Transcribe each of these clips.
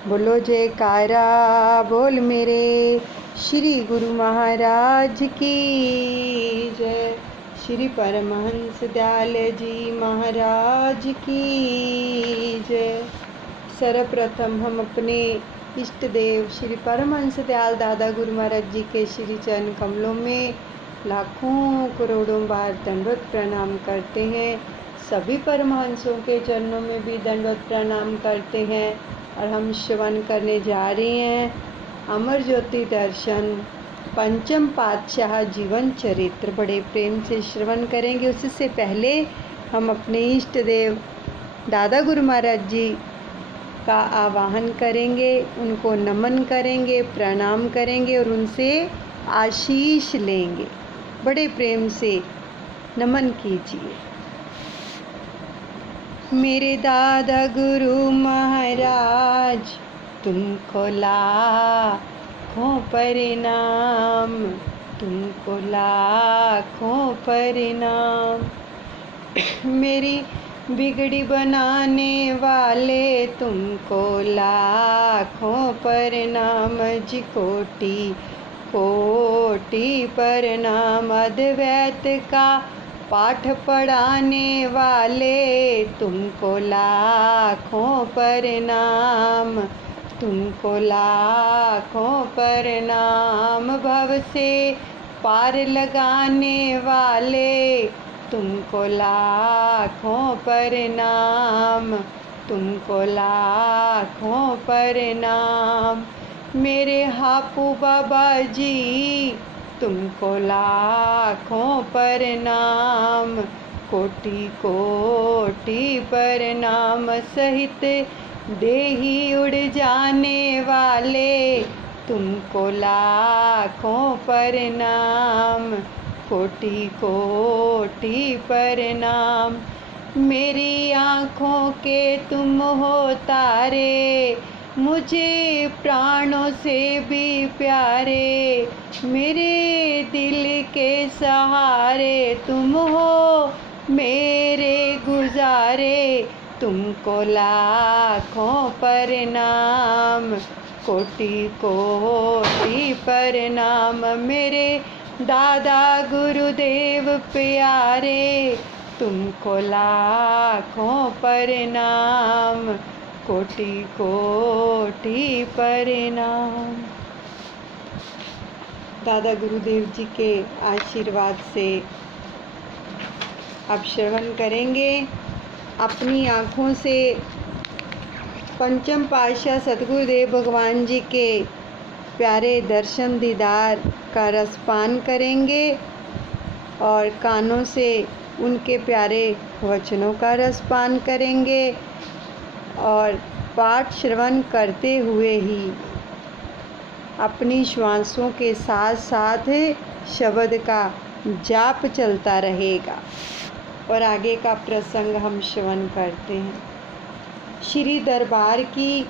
बोलो जयकारा बोल मेरे श्री गुरु महाराज की जय। श्री परमहंस दयाल जी महाराज की जय। सर्वप्रथम हम अपने इष्ट देव श्री परमहंस दयाल दादा गुरु महाराज जी के श्री चरण कमलों में लाखों करोड़ों बार दंडवत प्रणाम करते हैं। सभी परमहंसों के चरणों में भी दंडवत प्रणाम करते हैं। और हम श्रवण करने जा रहे हैं अमर ज्योति दर्शन पंचम पातशाह जीवन चरित्र। बड़े प्रेम से श्रवण करेंगे। उससे पहले हम अपने इष्ट देव दादा गुरु महाराज जी का आवाहन करेंगे, उनको नमन करेंगे, प्रणाम करेंगे और उनसे आशीष लेंगे। बड़े प्रेम से नमन कीजिए। मेरे दादा गुरु महाराज तुमको लाखों प्रणाम, तुमको लाखों प्रणाम। मेरी बिगड़ी बनाने वाले तुमको लाखों प्रणाम जी। कोटि कोटि प्रणाम। अद्वैत का पाठ पढ़ाने वाले तुमको लाखों प्रणाम, तुमको लाखों प्रणाम। भव से पार लगाने वाले तुमको लाखों प्रणाम, तुमको लाखों प्रणाम। मेरे हापू बाबा जी तुमको लाखों प्रणाम, कोटि कोटि प्रणाम। सहित देही उड़ जाने वाले तुमको लाखों प्रणाम, कोटि कोटि प्रणाम। मेरी आँखों के तुम हो तारे, मुझे प्राणों से भी प्यारे। मेरे दिल के सहारे तुम हो, मेरे गुजारे। तुमको लाखों प्रणाम, कोटि कोटि प्रणाम। मेरे दादा गुरुदेव प्यारे तुमको लाखों प्रणाम, कोटि कोटि प्रणाम। दादा गुरुदेव जी के आशीर्वाद से अब श्रवण करेंगे। अपनी आँखों से पंचम पातशाह सतगुरुदेव भगवान जी के प्यारे दर्शन दीदार का रसपान करेंगे और कानों से उनके प्यारे वचनों का रसपान करेंगे और पाठ श्रवण करते हुए ही अपनी श्वासों के साथ साथ शब्द का जाप चलता रहेगा। और आगे का प्रसंग हम श्रवण करते हैं। श्री दरबार की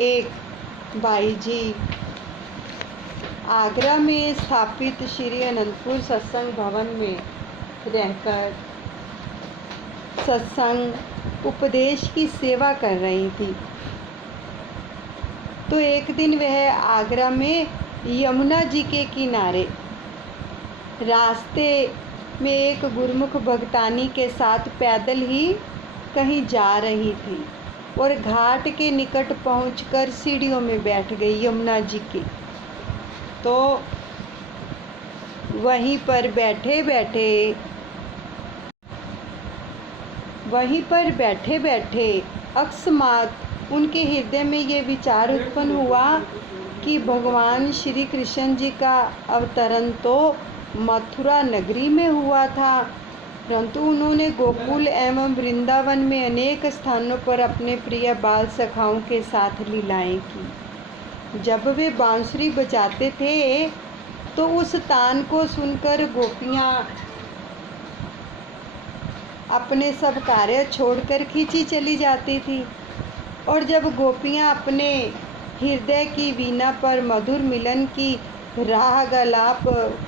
एक बाई जी आगरा में स्थापित श्री अनंतपुर सत्संग भवन में रहकर सत्संग उपदेश की सेवा कर रही थी। तो एक दिन वह आगरा में यमुना जी के किनारे रास्ते में एक गुरुमुख भगतानी के साथ पैदल ही कहीं जा रही थी और घाट के निकट पहुंचकर सीढ़ियों में बैठ गई यमुना जी की। तो वहीं पर बैठे बैठे अकस्मात उनके हृदय में ये विचार उत्पन्न हुआ कि भगवान श्री कृष्ण जी का अवतरण तो मथुरा नगरी में हुआ था, परंतु उन्होंने गोकुल एवं वृंदावन में अनेक स्थानों पर अपने प्रिय बाल सखाओं के साथ लीलाएं की। जब वे बांसुरी बजाते थे तो उस तान को सुनकर गोपियाँ अपने सब कार्य छोड़कर खींची चली जाती थी। और जब गोपियाँ अपने हृदय की वीणा पर मधुर मिलन की राग आलाप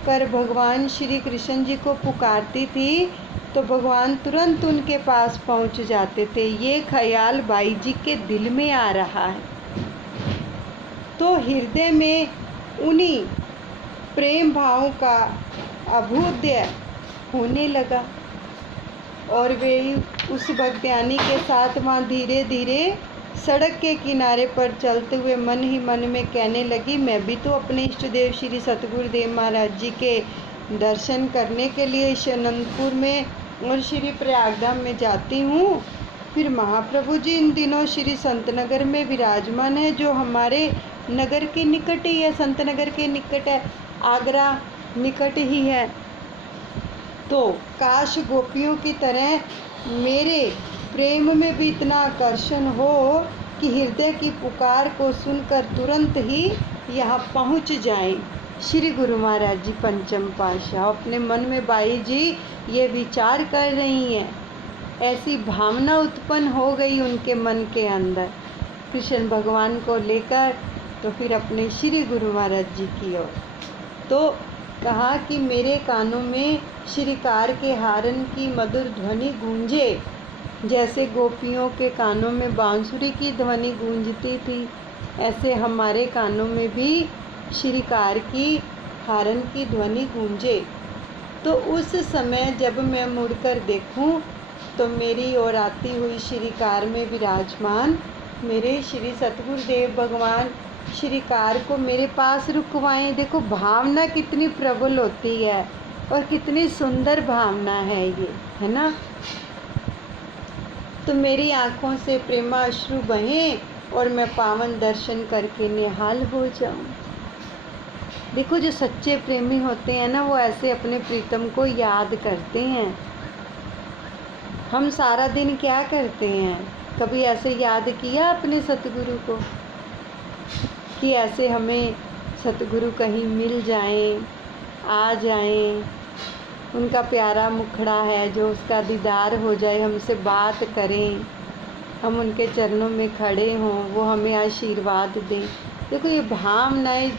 कर भगवान श्री कृष्ण जी को पुकारती थी तो भगवान तुरंत उनके पास पहुंच जाते थे। ये ख्याल बाई जी के दिल में आ रहा है तो हृदय में उन्हीं प्रेम भाव का अभ्युदय होने लगा और वे उस भक्तयानी के साथ वहाँ धीरे धीरे सड़क के किनारे पर चलते हुए मन ही मन में कहने लगी, मैं भी तो अपने इष्ट देव श्री सतगुरुदेव महाराज जी के दर्शन करने के लिए इस अनंतपुर में और श्री प्रयागधाम में जाती हूँ। फिर महाप्रभु जी इन दिनों श्री संतनगर में विराजमान है, जो हमारे नगर के निकट ही है, संतनगर के निकट है, आगरा निकट ही है। तो काश गोपियों की तरह मेरे प्रेम में भी इतना आकर्षण हो कि हृदय की पुकार को सुनकर तुरंत ही यहाँ पहुँच जाएं। श्री गुरु महाराज जी पंचम पातशाह अपने मन में बाई जी ये विचार कर रही हैं। ऐसी भावना उत्पन्न हो गई उनके मन के अंदर कृष्ण भगवान को लेकर। तो फिर अपने श्री गुरु महाराज जी की ओर तो कहा कि मेरे कानों में श्रीकार के हारन की मधुर ध्वनि गूंजे, जैसे गोपियों के कानों में बांसुरी की ध्वनि गूंजती थी, ऐसे हमारे कानों में भी श्रीकार की हारन की ध्वनि गूंजे। तो उस समय जब मैं मुड़कर देखूं तो मेरी ओर आती हुई श्रीकार में विराजमान मेरे श्री सतगुरुदेव भगवान श्रीकार को मेरे पास रुकवाएं। देखो भावना कितनी प्रबल होती है और कितनी सुंदर भावना है ये, है ना। तो मेरी आँखों से प्रेमाश्रु बहें और मैं पावन दर्शन करके निहाल हो जाऊं। देखो जो सच्चे प्रेमी होते हैं ना, वो ऐसे अपने प्रीतम को याद करते हैं। हम सारा दिन क्या करते हैं, कभी ऐसे याद किया अपने सतगुरु को कि ऐसे हमें सतगुरु कहीं मिल जाएं, आ जाएं, उनका प्यारा मुखड़ा है जो उसका दीदार हो जाए, हमसे बात करें, हम उनके चरणों में खड़े हों, वो हमें आशीर्वाद दें। देखो ये भावनाएं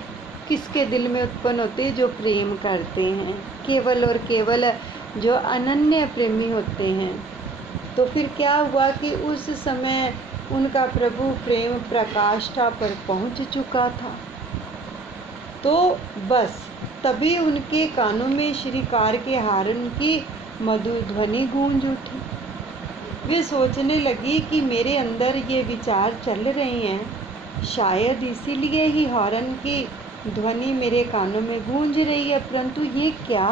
किसके दिल में उत्पन्न होती है, जो प्रेम करते हैं, केवल और केवल जो अनन्य प्रेमी होते हैं। तो फिर क्या हुआ कि उस समय उनका प्रभु प्रेम प्रकाष्ठा पर पहुंच चुका था। तो बस तभी उनके कानों में श्रीकार के हारन की मधुर ध्वनि गूंज उठी। वे सोचने लगी कि मेरे अंदर ये विचार चल रहे हैं, शायद इसीलिए ही हॉर्न की ध्वनि मेरे कानों में गूंज रही है, परंतु ये क्या।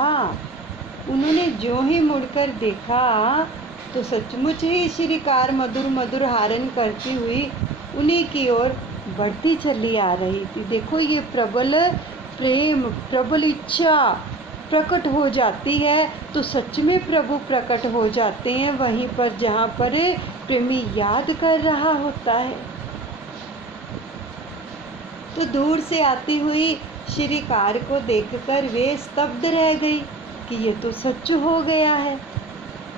उन्होंने जो ही मुड़कर देखा तो सचमुच ही श्रीकार मधुर मधुर हारन करती हुई उन्हीं की ओर बढ़ती चली आ रही थी। देखो ये प्रबल प्रेम, प्रबल इच्छा प्रकट हो जाती है तो सच में प्रभु प्रकट हो जाते हैं वहीं पर जहाँ पर प्रेमी याद कर रहा होता है। तो दूर से आती हुई श्रीकार को देखकर वे स्तब्ध रह गई कि ये तो सच हो गया है।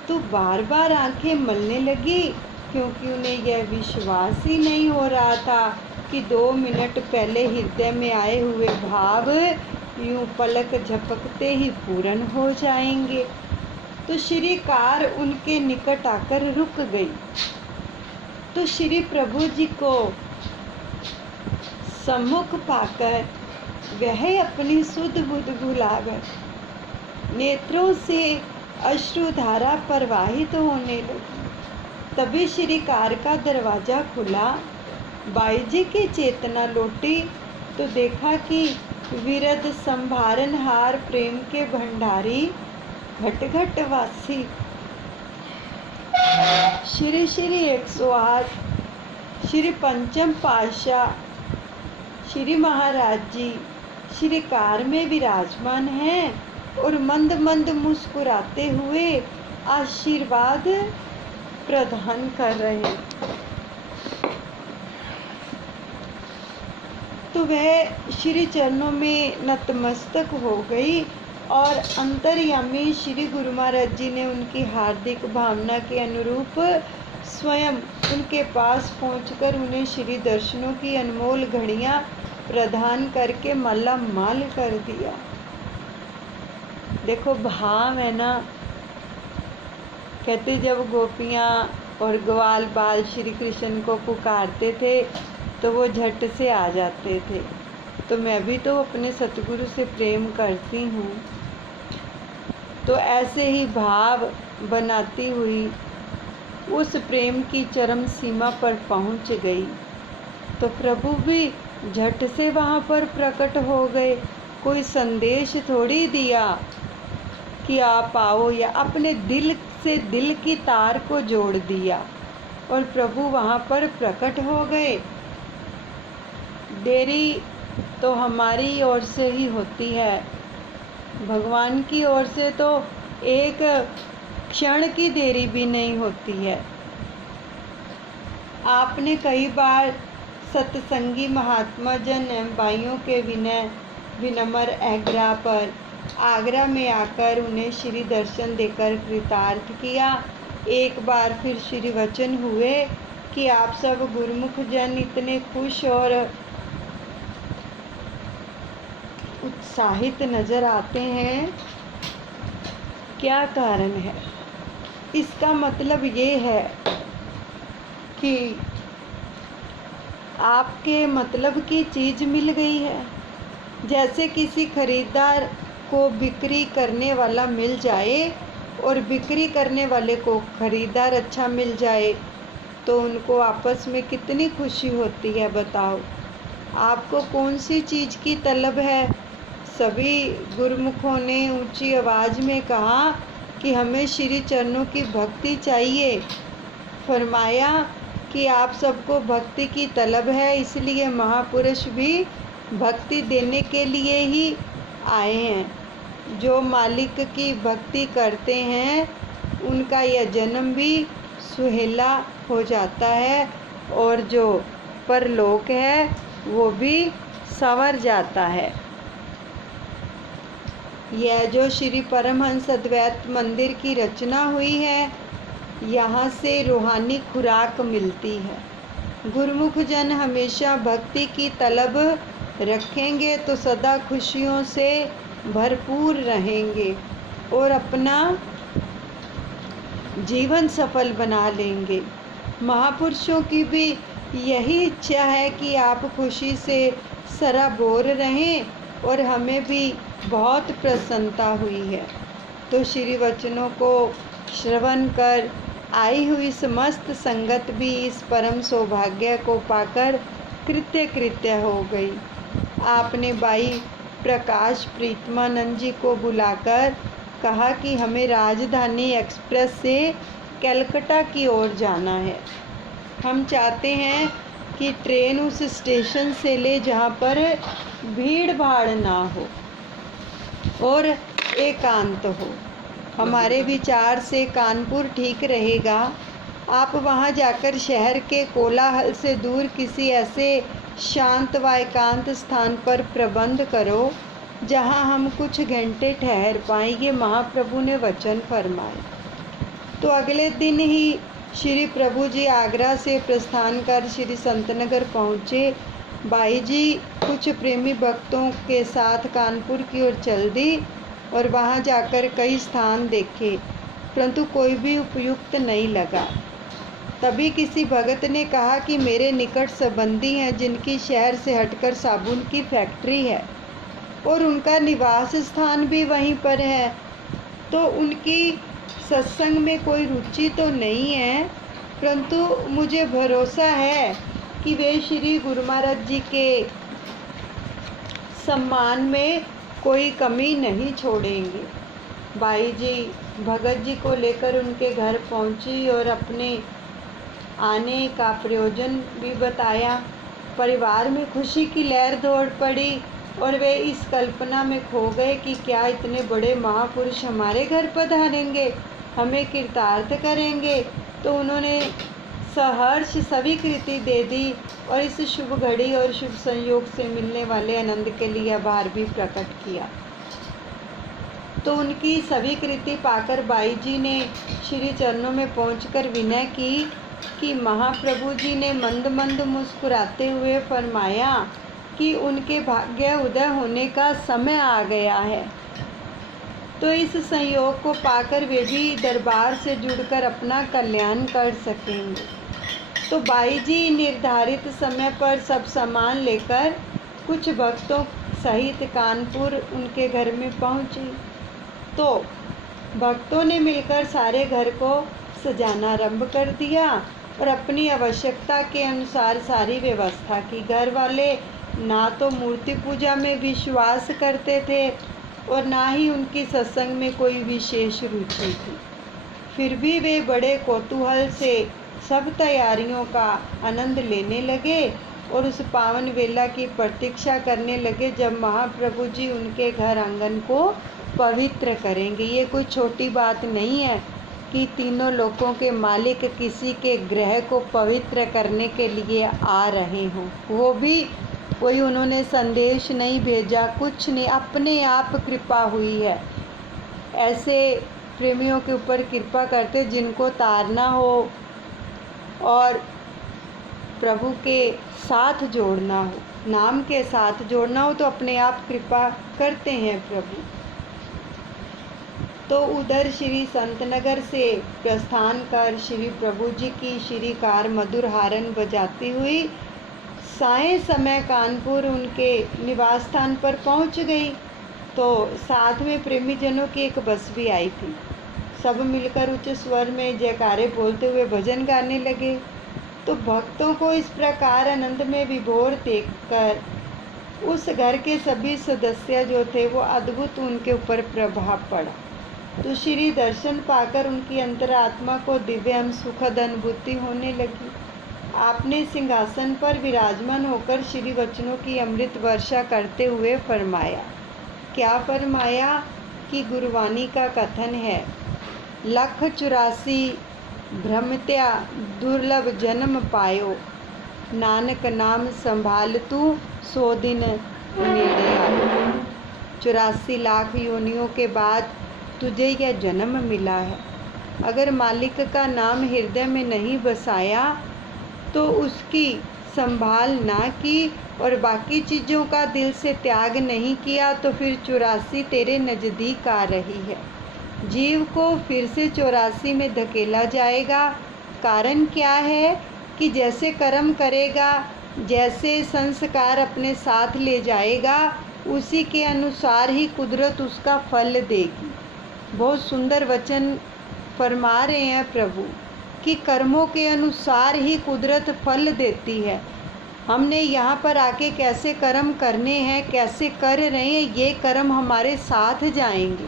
तो बार बार आंखें मलने लगी, क्योंकि उन्हें यह विश्वास ही नहीं हो रहा था कि 2 मिनट पहले हृदय में आए हुए भाव यूं पलक झपकते ही पूर्ण हो जाएंगे। तो श्रीकार उनके निकट आकर रुक गई। तो श्री प्रभु जी को सम्मुख पाकर वह अपनी सुध बुध भुलाकर नेत्रों से अश्रुधारा प्रवाहित होने लगी। तभी श्रीकार का दरवाज़ा खुला, बाई जी की चेतना लौटी तो देखा कि विरध संभारनहार प्रेम के भंडारी घट वासी श्री श्री 108 श्री पंचम पातशाह श्री महाराज जी श्रीकार में विराजमान हैं और मंद मंद मुस्कुराते हुए आशीर्वाद प्रदान कर रहे हैं। तो वह श्री चरणों में नतमस्तक हो गई और अंतर्यामी श्री गुरु महाराज जी ने उनकी हार्दिक भावना के अनुरूप स्वयं उनके पास पहुंचकर उन्हें श्री दर्शनों की अनमोल घड़ियां प्रदान करके माला माल कर दिया। देखो भाव है ना, कहते जब गोपियाँ और ग्वाल बाल श्री कृष्ण को पुकारते थे तो वो झट से आ जाते थे। तो मैं भी तो अपने सतगुरु से प्रेम करती हूँ। तो ऐसे ही भाव बनाती हुई उस प्रेम की चरम सीमा पर पहुँच गई। तो प्रभु भी झट से वहाँ पर प्रकट हो गए। कोई संदेश थोड़ी दिया कि आप आओ, या अपने दिल से दिल की तार को जोड़ दिया और प्रभु वहाँ पर प्रकट हो गए। देरी तो हमारी ओर से ही होती है, भगवान की ओर से तो एक क्षण की देरी भी नहीं होती है। आपने कई बार सत्संगी महात्मा जन भाइयों के विनम्र आग्रह पर आगरा में आकर उन्हें श्री दर्शन देकर कृतार्थ किया। एक बार फिर श्री वचन हुए कि आप सब गुरुमुख जन इतने खुश और उत्साहित नजर आते हैं, क्या कारण है? इसका मतलब ये है कि आपके मतलब की चीज़ मिल गई है। जैसे किसी खरीदार को बिक्री करने वाला मिल जाए और बिक्री करने वाले को खरीदार अच्छा मिल जाए तो उनको आपस में कितनी खुशी होती है, बताओ। आपको कौन सी चीज़ की तलब है? सभी गुरुमुखों ने ऊंची आवाज़ में कहा कि हमें श्री चरणों की भक्ति चाहिए। फरमाया कि आप सबको भक्ति की तलब है, इसलिए महापुरुष भी भक्ति देने के लिए ही आए हैं। जो मालिक की भक्ति करते हैं उनका यह जन्म भी सुहेला हो जाता है और जो परलोक है वो भी संवर जाता है। यह जो श्री परमहंस अद्वैत मंदिर की रचना हुई है, यहाँ से रूहानी खुराक मिलती है। गुरुमुख जन हमेशा भक्ति की तलब रखेंगे तो सदा खुशियों से भरपूर रहेंगे और अपना जीवन सफल बना लेंगे। महापुरुषों की भी यही इच्छा है कि आप खुशी से सराबोर रहें और हमें भी बहुत प्रसन्नता हुई है। तो श्री वचनों को श्रवण कर आई हुई समस्त संगत भी इस परम सौभाग्य को पाकर कृत्य हो गई। आपने भाई प्रकाश प्रीतमानंद जी को बुलाकर कहा कि हमें राजधानी एक्सप्रेस से कलकत्ता की ओर जाना है। हम चाहते हैं कि ट्रेन उस स्टेशन से ले जहाँ पर भीड़ भाड़ ना हो और एकांत हो। हमारे विचार से कानपुर ठीक रहेगा। आप वहाँ जाकर शहर के कोलाहल से दूर किसी ऐसे शांत व एकांत स्थान पर प्रबंध करो जहाँ हम कुछ घंटे ठहर पाएं, ये महाप्रभु ने वचन फरमाए। तो अगले दिन ही श्री प्रभु जी आगरा से प्रस्थान कर श्री संतनगर पहुँचे। बाई जी कुछ प्रेमी भक्तों के साथ कानपुर की ओर चल दी और वहाँ जाकर कई स्थान देखे, परंतु कोई भी उपयुक्त नहीं लगा। तभी किसी भगत ने कहा कि मेरे निकट संबंधी हैं जिनकी शहर से हटकर साबुन की फैक्ट्री है और उनका निवास स्थान भी वहीं पर है, तो उनकी सत्संग में कोई रुचि तो नहीं है, परंतु मुझे भरोसा है कि वे श्री गुरु महाराज जी के सम्मान में कोई कमी नहीं छोड़ेंगे। बाई जी भगत जी को लेकर उनके घर पहुंची और अपने आने का प्रयोजन भी बताया। परिवार में खुशी की लहर दौड़ पड़ी और वे इस कल्पना में खो गए कि क्या इतने बड़े महापुरुष हमारे घर पधारेंगे, हमें कृतार्थ करेंगे। तो उन्होंने सहर्ष स्वीकृति दे दी और इस शुभ घड़ी और शुभ संयोग से मिलने वाले आनंद के लिए आभार भी प्रकट किया। तो उनकी स्वीकृति पाकर बाई जी ने श्री चरणों में पहुंचकर विनय की कि महाप्रभु जी ने मंद मंद मुस्कुराते हुए फरमाया कि उनके भाग्य उदय होने का समय आ गया है। तो इस संयोग को पाकर वे भी दरबार से जुड़कर अपना कल्याण कर सकेंगे। तो बाई जी निर्धारित समय पर सब सामान लेकर कुछ भक्तों सहित कानपुर उनके घर में पहुंची। तो भक्तों ने मिलकर सारे घर को सजाना आरंभ कर दिया और अपनी आवश्यकता के अनुसार सारी व्यवस्था की। घर वाले ना तो मूर्ति पूजा में विश्वास करते थे और ना ही उनकी सत्संग में कोई विशेष रुचि थी। फिर भी वे बड़े कौतूहल से सब तैयारियों का आनंद लेने लगे और उस पावन वेला की प्रतीक्षा करने लगे जब महाप्रभु जी उनके घर आंगन को पवित्र करेंगे। ये कोई छोटी बात नहीं है कि तीनों लोकों के मालिक किसी के गृह को पवित्र करने के लिए आ रहे हों। वो भी कोई उन्होंने संदेश नहीं भेजा, कुछ नहीं, अपने आप कृपा हुई है। ऐसे प्रेमियों के ऊपर कृपा करते जिनको तारना हो और प्रभु के साथ जोड़ना हो, नाम के साथ जोड़ना हो, तो अपने आप कृपा करते हैं प्रभु। तो उधर श्री संतनगर से प्रस्थान कर श्री प्रभु जी की श्री कार मधुर हारन बजाती हुई साय समय कानपुर उनके निवास स्थान पर पहुंच गई। तो साथ में प्रेमी जनों की एक बस भी आई थी। सब मिलकर उच्च स्वर में जयकारे बोलते हुए भजन गाने लगे। तो भक्तों को इस प्रकार आनंद में विभोर देखकर उस घर के सभी सदस्य जो थे वो अद्भुत उनके ऊपर प्रभाव पड़ा। तो श्री दर्शन पाकर उनकी अंतरात्मा को दिव्य सुखद अनुभूति होने लगी। आपने सिंहासन पर विराजमान होकर श्री वचनों की अमृत वर्षा करते हुए फरमाया। क्या फरमाया कि गुरुवाणी का कथन है, 184 भ्रमत्या दुर्लभ जन्म पायो, नानक नाम संभाल तू 100 दिन नेड़े आयो। 84 लाख योनियों के बाद तुझे यह जन्म मिला है। अगर मालिक का नाम हृदय में नहीं बसाया तो उसकी संभाल ना की और बाकी चीज़ों का दिल से त्याग नहीं किया तो फिर 84 तेरे नज़दीक आ रही है। जीव को फिर से 84 में धकेला जाएगा। कारण क्या है कि जैसे कर्म करेगा, जैसे संस्कार अपने साथ ले जाएगा, उसी के अनुसार ही कुदरत उसका फल देगी। बहुत सुंदर वचन फरमा रहे हैं प्रभु कि कर्मों के अनुसार ही कुदरत फल देती है। हमने यहाँ पर आके कैसे कर्म करने हैं, कैसे कर रहे हैं, ये कर्म हमारे साथ जाएंगे।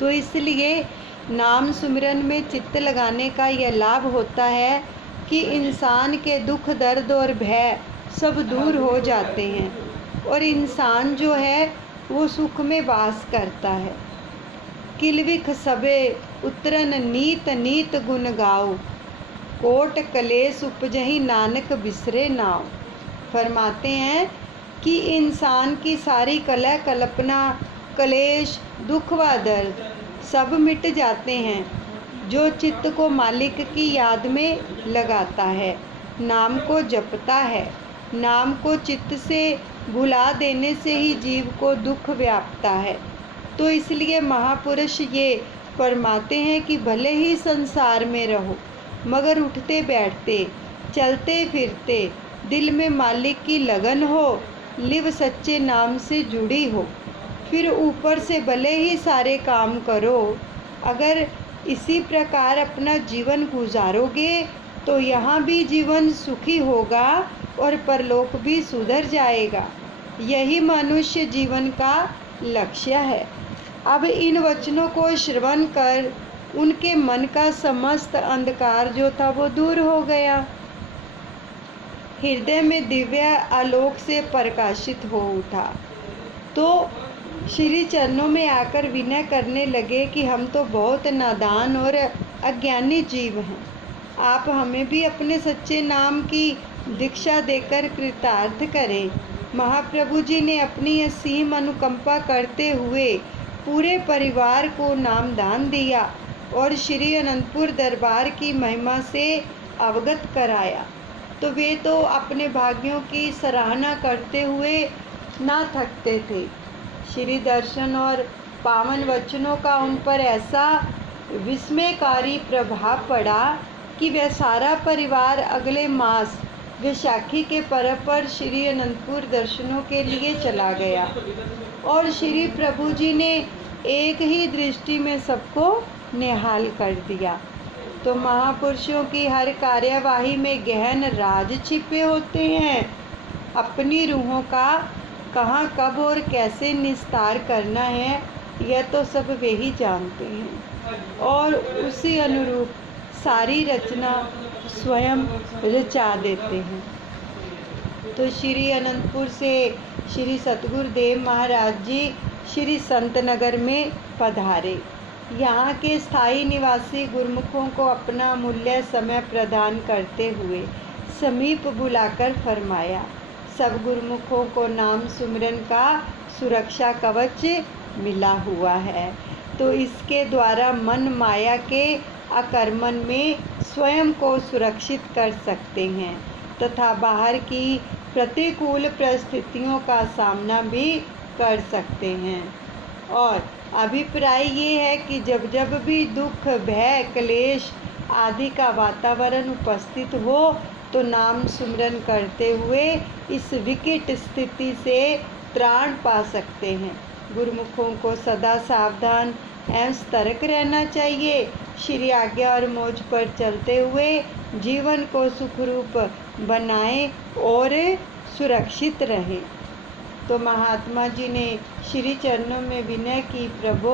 तो इसलिए नाम सुमिरन में चित्त लगाने का यह लाभ होता है कि इंसान के दुख दर्द और भय सब दूर हो जाते हैं और इंसान जो है वो सुख में वास करता है। किलविख सबे उतरन नीत नीत गुण गाओ, कोट कलेश उपजहि नानक बिसरे नाव। फरमाते हैं कि इंसान की सारी कलह कल्पना, कलेश, दुख व दर्द सब मिट जाते हैं जो चित्त को मालिक की याद में लगाता है, नाम को जपता है। नाम को चित्त से भुला देने से ही जीव को दुख व्यापता है। तो इसलिए महापुरुष ये फरमाते हैं कि भले ही संसार में रहो मगर उठते बैठते चलते फिरते दिल में मालिक की लगन हो, लिव सच्चे नाम से जुड़ी हो, फिर ऊपर से भले ही सारे काम करो। अगर इसी प्रकार अपना जीवन गुजारोगे तो यहाँ भी जीवन सुखी होगा और परलोक भी सुधर जाएगा। यही मनुष्य जीवन का लक्ष्य है। अब इन वचनों को श्रवण कर उनके मन का समस्त अंधकार जो था वो दूर हो गया। हृदय में दिव्य आलोक से प्रकाशित हो उठा। तो श्री चरणों में आकर विनय करने लगे कि हम तो बहुत नादान और अज्ञानी जीव हैं। आप हमें भी अपने सच्चे नाम की दीक्षा देकर कृतार्थ करें। महाप्रभु जी ने अपनी असीम अनुकंपा करते हुए पूरे परिवार को नामदान दिया और श्री अनंतपुर दरबार की महिमा से अवगत कराया। तो वे तो अपने भाग्यों की सराहना करते हुए ना थकते थे। श्री दर्शन और पावन वचनों का उन पर ऐसा विस्मयकारी प्रभाव पड़ा कि वह सारा परिवार अगले मास वैशाखी के पर्व पर श्री अनंतपुर दर्शनों के लिए चला गया और श्री प्रभु जी ने एक ही दृष्टि में सबको निहाल कर दिया। तो महापुरुषों की हर कार्यवाही में गहन राज छिपे होते हैं। अपनी रूहों का कहाँ कब और कैसे निस्तार करना है यह तो सब वे ही जानते हैं और उसी अनुरूप सारी रचना स्वयं रचा देते हैं। तो श्री अनंतपुर से श्री सतगुरुदेव महाराज जी श्री संतनगर में पधारे। यहाँ के स्थायी निवासी गुरुमुखों को अपना मूल्य समय प्रदान करते हुए समीप बुलाकर फरमाया, सब गुरुमुखों को नाम सुमिरन का सुरक्षा कवच मिला हुआ है, तो इसके द्वारा मन माया के आक्रमण में स्वयं को सुरक्षित कर सकते हैं तथा बाहर की प्रतिकूल परिस्थितियों का सामना भी कर सकते हैं। और अभिप्राय ये है कि जब जब भी दुख, भय, क्लेश आदि का वातावरण उपस्थित हो तो नाम सुमिरन करते हुए इस विकट स्थिति से त्राण पा सकते हैं। गुरुमुखों को सदा सावधान एवं सतर्क रहना चाहिए। श्री आज्ञा और मौज पर चलते हुए जीवन को सुखरूप बनाएं और सुरक्षित रहें। तो महात्मा जी ने श्री चरणों में विनय की, प्रभु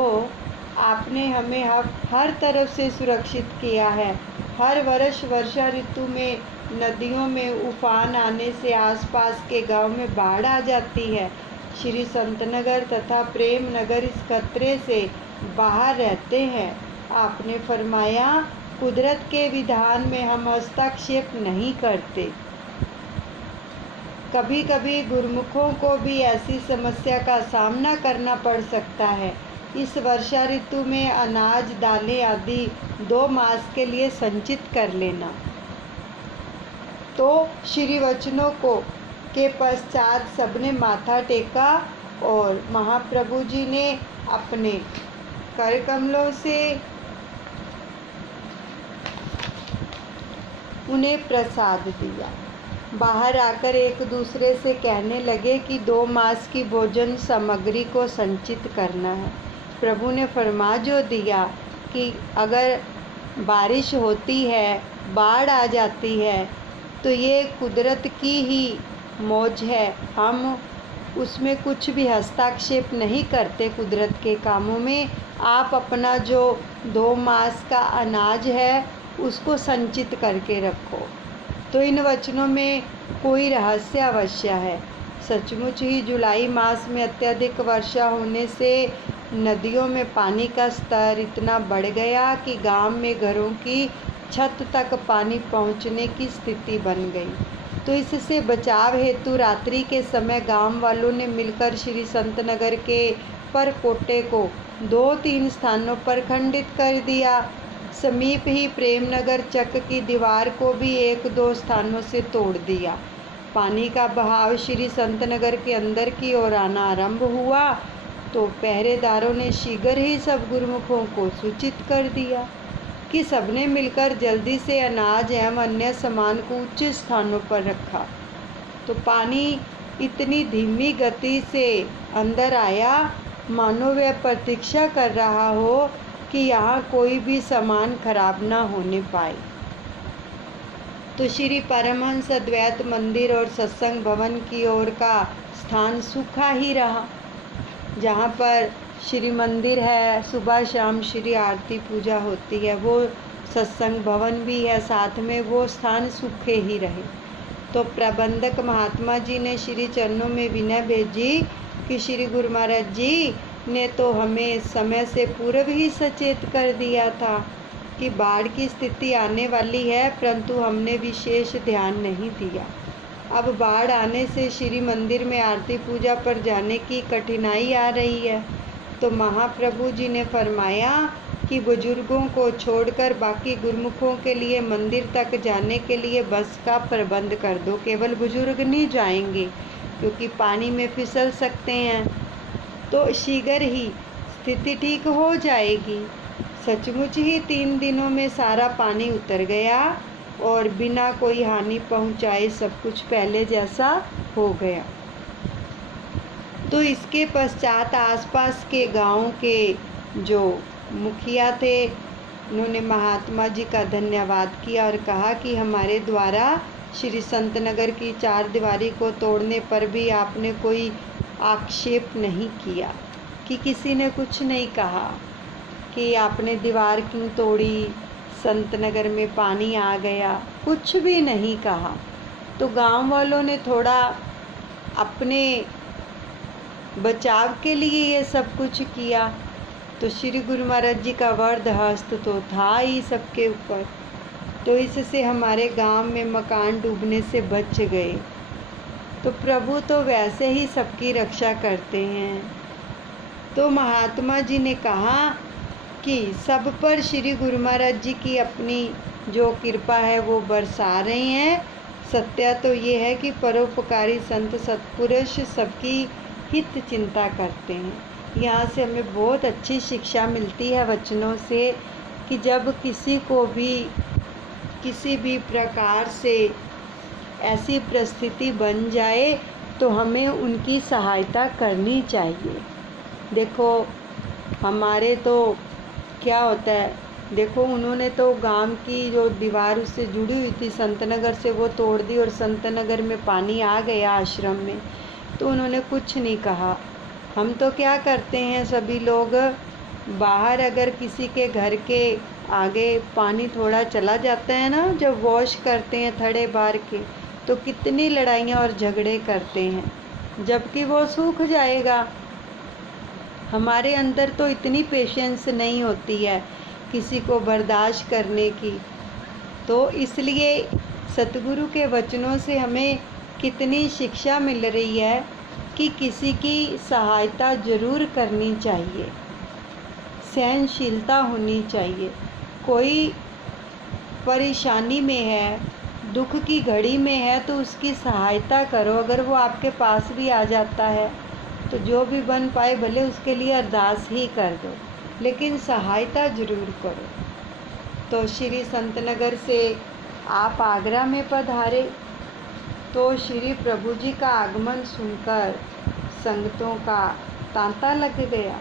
आपने हमें हर तरफ से सुरक्षित किया है। हर वर्ष वर्षा ऋतु में नदियों में उफान आने से आसपास के गांव में बाढ़ आ जाती है। श्री संतनगर तथा प्रेम नगर इस खतरे से बाहर रहते हैं। आपने फरमाया, कुदरत के विधान में हम हस्तक्षेप नहीं करते। कभी कभी गुरुमुखों को भी ऐसी समस्या का सामना करना पड़ सकता है। इस वर्षा ऋतु में अनाज, दालें आदि 2 मास के लिए संचित कर लेना। तो श्री वचनों के पश्चात सबने माथा टेका और महाप्रभु जी ने अपने कर कमलों से उन्हें प्रसाद दिया। बाहर आकर एक दूसरे से कहने लगे कि 2 मास की भोजन सामग्री को संचित करना है। प्रभु ने फरमा जो दिया कि अगर बारिश होती है, बाढ़ आ जाती है, तो ये कुदरत की ही मौज है। हम उसमें कुछ भी हस्तक्षेप नहीं करते कुदरत के कामों में। आप अपना जो 2 मास का अनाज है उसको संचित करके रखो। तो इन वचनों में कोई रहस्य अवश्य है। सचमुच ही जुलाई मास में अत्यधिक वर्षा होने से नदियों में पानी का स्तर इतना बढ़ गया कि गांव में घरों की छत तक पानी पहुंचने की स्थिति बन गई। तो इससे बचाव हेतु रात्रि के समय गांव वालों ने मिलकर श्री संतनगर के परकोटे को 2-3 स्थानों पर खंडित कर दिया। समीप ही प्रेमनगर चक की दीवार को भी 1-2 स्थानों से तोड़ दिया। पानी का बहाव श्री संतनगर के अंदर की ओर आना आरंभ हुआ तो पहरेदारों ने शीघ्र ही सब गुरुमुखों को सूचित कर दिया कि सबने मिलकर जल्दी से अनाज एवं अन्य सामान को उच्च स्थानों पर रखा। तो पानी इतनी धीमी गति से अंदर आया मानो वह प्रतीक्षा कर रहा हो कि यहाँ कोई भी सामान खराब ना होने पाए। तो श्री परमहंस अद्वैत मंदिर और सत्संग भवन की ओर का स्थान सूखा ही रहा। जहाँ पर श्री मंदिर है, सुबह शाम श्री आरती पूजा होती है, वो सत्संग भवन भी है साथ में, वो स्थान सूखे ही रहे। तो प्रबंधक महात्मा जी ने श्री चरणों में विनय भेजी कि श्री गुरु महाराज जी ने तो हमें समय से पूर्व ही सचेत कर दिया था कि बाढ़ की स्थिति आने वाली है, परंतु हमने विशेष ध्यान नहीं दिया। अब बाढ़ आने से श्री मंदिर में आरती पूजा पर जाने की कठिनाई आ रही है। तो महाप्रभु जी ने फरमाया कि बुजुर्गों को छोड़कर बाकी गुरुमुखों के लिए मंदिर तक जाने के लिए बस का प्रबंध कर दो। केवल बुजुर्ग नहीं जाएंगे क्योंकि पानी में फिसल सकते हैं। तो शीघ्र ही स्थिति ठीक हो जाएगी। सचमुच ही 3 दिनों में सारा पानी उतर गया और बिना कोई हानि पहुंचाए सब कुछ पहले जैसा हो गया। तो इसके पश्चात आसपास के गांव के जो मुखिया थे, उन्होंने महात्मा जी का धन्यवाद किया और कहा कि हमारे द्वारा श्री संतनगर की 4 दीवारी को तोड़ने पर भी आपने कोई आक्षेप नहीं किया, कि किसी ने कुछ नहीं कहा कि आपने दीवार क्यों तोड़ी, संतनगर में पानी आ गया, कुछ भी नहीं कहा। तो गांव वालों ने थोड़ा अपने बचाव के लिए ये सब कुछ किया। तो श्री गुरु महाराज जी का वरद हस्त तो था ही सबके ऊपर, तो इससे हमारे गांव में मकान डूबने से बच गए। तो प्रभु तो वैसे ही सबकी रक्षा करते हैं। तो महात्मा जी ने कहा कि सब पर श्री गुरु महाराज जी की अपनी जो कृपा है वो बरसा रही हैं। सत्य तो ये है कि परोपकारी संत सत्पुरुष सबकी हित चिंता करते हैं। यहाँ से हमें बहुत अच्छी शिक्षा मिलती है वचनों से कि जब किसी को भी किसी भी प्रकार से ऐसी परिस्थिति बन जाए तो हमें उनकी सहायता करनी चाहिए। देखो हमारे तो क्या होता है, देखो उन्होंने तो गांव की जो दीवार उससे जुड़ी हुई थी संतनगर से वो तोड़ दी और संतनगर में पानी आ गया आश्रम में, तो उन्होंने कुछ नहीं कहा। हम तो क्या करते हैं सभी लोग, बाहर अगर किसी के घर के आगे पानी थोड़ा चला जाता है ना, जब वॉश करते हैं थड़े बार के, तो कितनी लड़ाइयाँ और झगड़े करते हैं, जबकि वो सूख जाएगा। हमारे अंदर तो इतनी पेशेंस नहीं होती है किसी को बर्दाश्त करने की। तो इसलिए सतगुरु के वचनों से हमें कितनी शिक्षा मिल रही है कि किसी की सहायता ज़रूर करनी चाहिए, सहनशीलता होनी चाहिए। कोई परेशानी में है, दुख की घड़ी में है, तो उसकी सहायता करो। अगर वो आपके पास भी आ जाता है तो जो भी बन पाए भले उसके लिए अरदास ही कर दो, लेकिन सहायता ज़रूर करो। तो श्री संतनगर से आप आगरा में पधारे तो श्री प्रभु जी का आगमन सुनकर संगतों का तांता लग गया।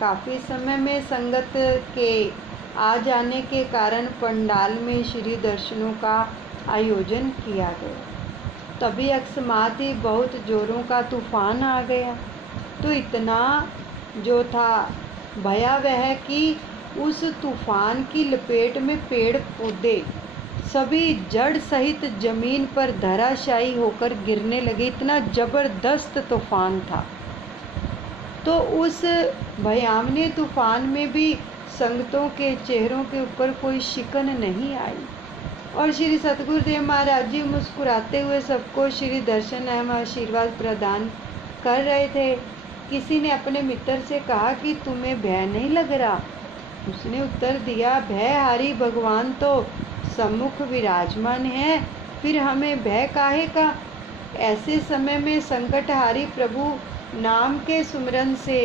काफ़ी समय में संगत के आ जाने के कारण पंडाल में श्री दर्शनों का आयोजन किया गया। तभी अकस्मात ही बहुत जोरों का तूफान आ गया। तो इतना जो था भयावह कि उस तूफान की लपेट में पेड़ पौधे सभी जड़ सहित जमीन पर धराशायी होकर गिरने लगे। इतना ज़बरदस्त तूफान था। तो उस भयावने तूफान में भी संगतों के चेहरों के ऊपर कोई शिकन नहीं आई और श्री सतगुरुदेव महाराज जी मुस्कुराते हुए सबको श्री दर्शन एवं आशीर्वाद प्रदान कर रहे थे। किसी ने अपने मित्र से कहा कि तुम्हें भय नहीं लग रहा? उसने उत्तर दिया, भयहारी भगवान तो सम्मुख विराजमान है, फिर हमें भय काहे का। ऐसे समय में संकटहारी प्रभु नाम के सुमिरन से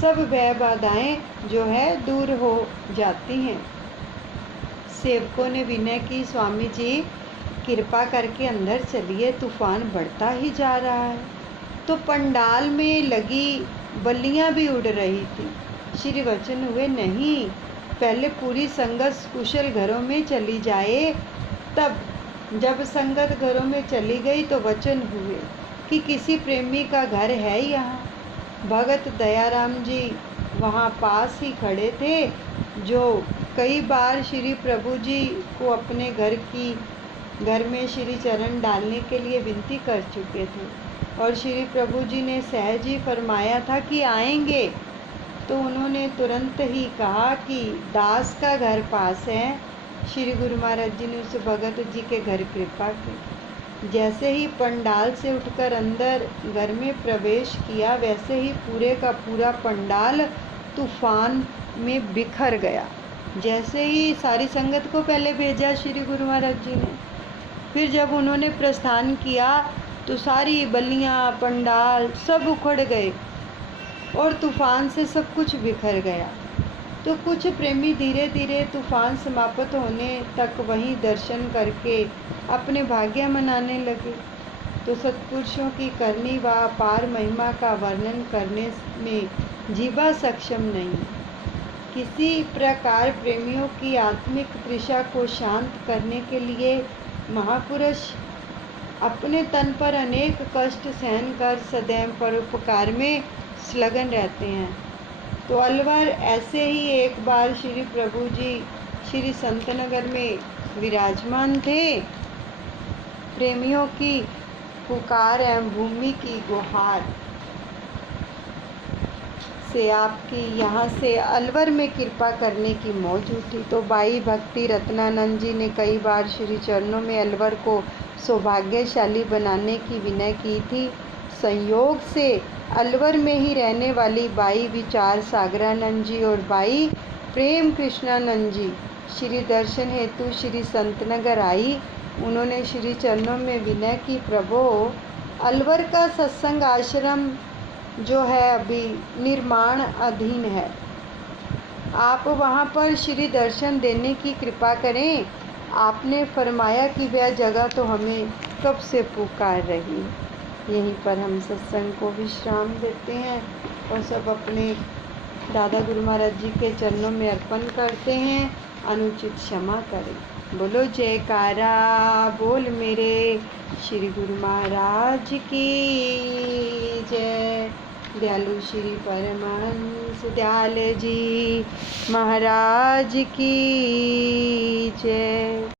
सब भय बाधाएं जो है दूर हो जाती हैं। सेवकों ने विनय की, स्वामी जी कृपा करके अंदर चलिए, तूफान बढ़ता ही जा रहा है। तो पंडाल में लगी बल्लियां भी उड़ रही थी। श्री वचन हुए, नहीं, पहले पूरी संगत कुशल घरों में चली जाए। तब जब संगत घरों में चली गई तो वचन हुए कि किसी प्रेमी का घर है यहाँ। भगत दयाराम जी वहाँ पास ही खड़े थे, जो कई बार श्री प्रभु जी को अपने घर में श्री चरण डालने के लिए विनती कर चुके थे और श्री प्रभु जी ने सहज ही फरमाया था कि आएंगे। तो उन्होंने तुरंत ही कहा कि दास का घर पास है। श्री गुरु महाराज जी ने उस भगत जी के घर कृपा की। जैसे ही पंडाल से उठकर अंदर घर में प्रवेश किया, वैसे ही पूरे का पूरा पंडाल तूफान में बिखर गया। जैसे ही सारी संगत को पहले भेजा श्री गुरु महाराज जी ने, फिर जब उन्होंने प्रस्थान किया तो सारी बल्लियाँ पंडाल सब उखड़ गए। और तूफान से सब कुछ बिखर गया। तो कुछ प्रेमी धीरे धीरे तूफान समाप्त होने तक वहीं दर्शन करके अपने भाग्य मनाने लगे। तो सत्पुरुषों की करनी व अपार महिमा का वर्णन करने में जीवा सक्षम नहीं। किसी प्रकार प्रेमियों की आत्मिक तृषा को शांत करने के लिए महापुरुष अपने तन पर अनेक कष्ट सहन कर सदैव परोपकार में संलग्न रहते हैं। तो अलवर ऐसे ही एक बार श्री प्रभु जी श्री संतनगर में विराजमान थे। प्रेमियों की पुकार एवं भूमि की गुहार से आपकी यहाँ से अलवर में कृपा करने की मौज उठी। तो बाई भक्ति रत्नानंद जी ने कई बार श्री चरणों में अलवर को सौभाग्यशाली बनाने की विनय की थी। संयोग से अलवर में ही रहने वाली बाई विचार सागरानंद जी और बाई प्रेम कृष्णानंद जी श्री दर्शन हेतु श्री संतनगर आई। उन्होंने श्री चरणों में विनय की, प्रभु अलवर का सत्संग आश्रम जो है अभी निर्माण अधीन है, आप वहाँ पर श्री दर्शन देने की कृपा करें। आपने फरमाया कि वह जगह तो हमें कब से पुकार रही है। यहीं पर हम सत्संग को विश्राम देते हैं और सब अपने दादा गुरु महाराज जी के चरणों में अर्पण करते हैं। अनुचित क्षमा करें। बोलो जयकारा बोल मेरे श्री गुरु महाराज की जय। दयालु श्री परमहंस दयाल जी महाराज की जय।